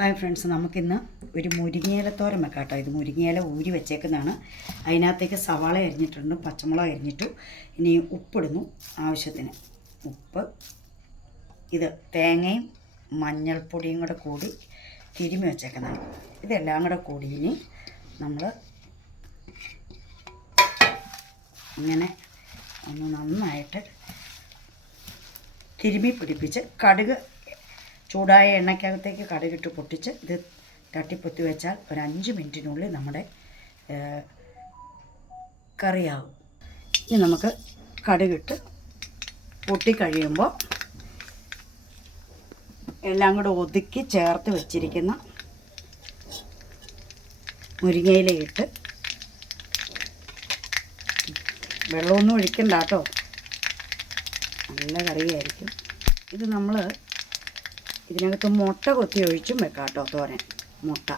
Hi friends, നമുക്കിന്ന് ഒരു മുരിങ്ങയില തോരൻ വെക്കാം കേട്ടോ. ഇത് മുരിങ്ങയില ഊരി വെച്ചേക്കുന്നതാണ്. അതിനകത്തേക്ക് സവാള അരിഞ്ഞിട്ടുണ്ട്, പച്ചമുളക് അരിഞ്ഞിട്ടു. ഇനി ഉപ്പിടുന്നു ആവശ്യത്തിന്. ഉപ്പ്, ഇത് തേങ്ങയും മഞ്ഞൾപ്പൊടിയും കൂടെ കൂടി തിരുമ്മി വെച്ചേക്കുന്നതാണ്. ഇതെല്ലാം കൂടെ കൂടി ഇനി നമ്മൾ ഇങ്ങനെ ഒന്ന് നന്നായിട്ട് തിരുമ്മി പിടിപ്പിച്ച് കടുക് ചൂടായ എണ്ണയ്ക്കകത്തേക്ക് കടുകിട്ട് പൊട്ടിച്ച് ഇത് തട്ടിപ്പൊത്തി വെച്ചാൽ ഒരു 5 മിനിറ്റിനുള്ളിൽ നമ്മുടെ കറിയാവും. ഇനി നമുക്ക് കടുകിട്ട് പൊട്ടിക്കഴിയുമ്പോൾ എല്ലാം കൂടെ ഒതുക്കി ചേർത്ത് വെച്ചിരിക്കുന്ന മുരിങ്ങയിലയിട്ട്, വെള്ളമൊന്നും ഒഴിക്കണ്ട കേട്ടോ, നല്ല കറിയായിരിക്കും. ഇത് നമ്മൾ ഇതിനകത്ത് മുട്ട കൊത്തി ഒഴിച്ചും വെക്കാം കേട്ടോ, തോരൻ മുട്ട.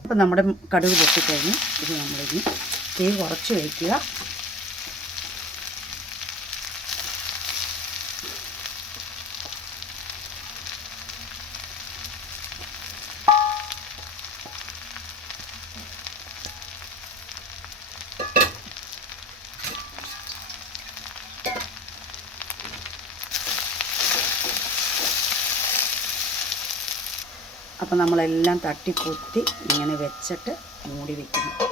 അപ്പം നമ്മുടെ കടുക് പൊട്ടിക്കഴിഞ്ഞ് ഇത് നമ്മളിനി തീ കുറച്ച് വയ്ക്കുക. അപ്പോൾ നമ്മളെല്ലാം തട്ടിപ്പൊത്തി ഇങ്ങനെ വെച്ചിട്ട് മൂടി വയ്ക്കുന്നു.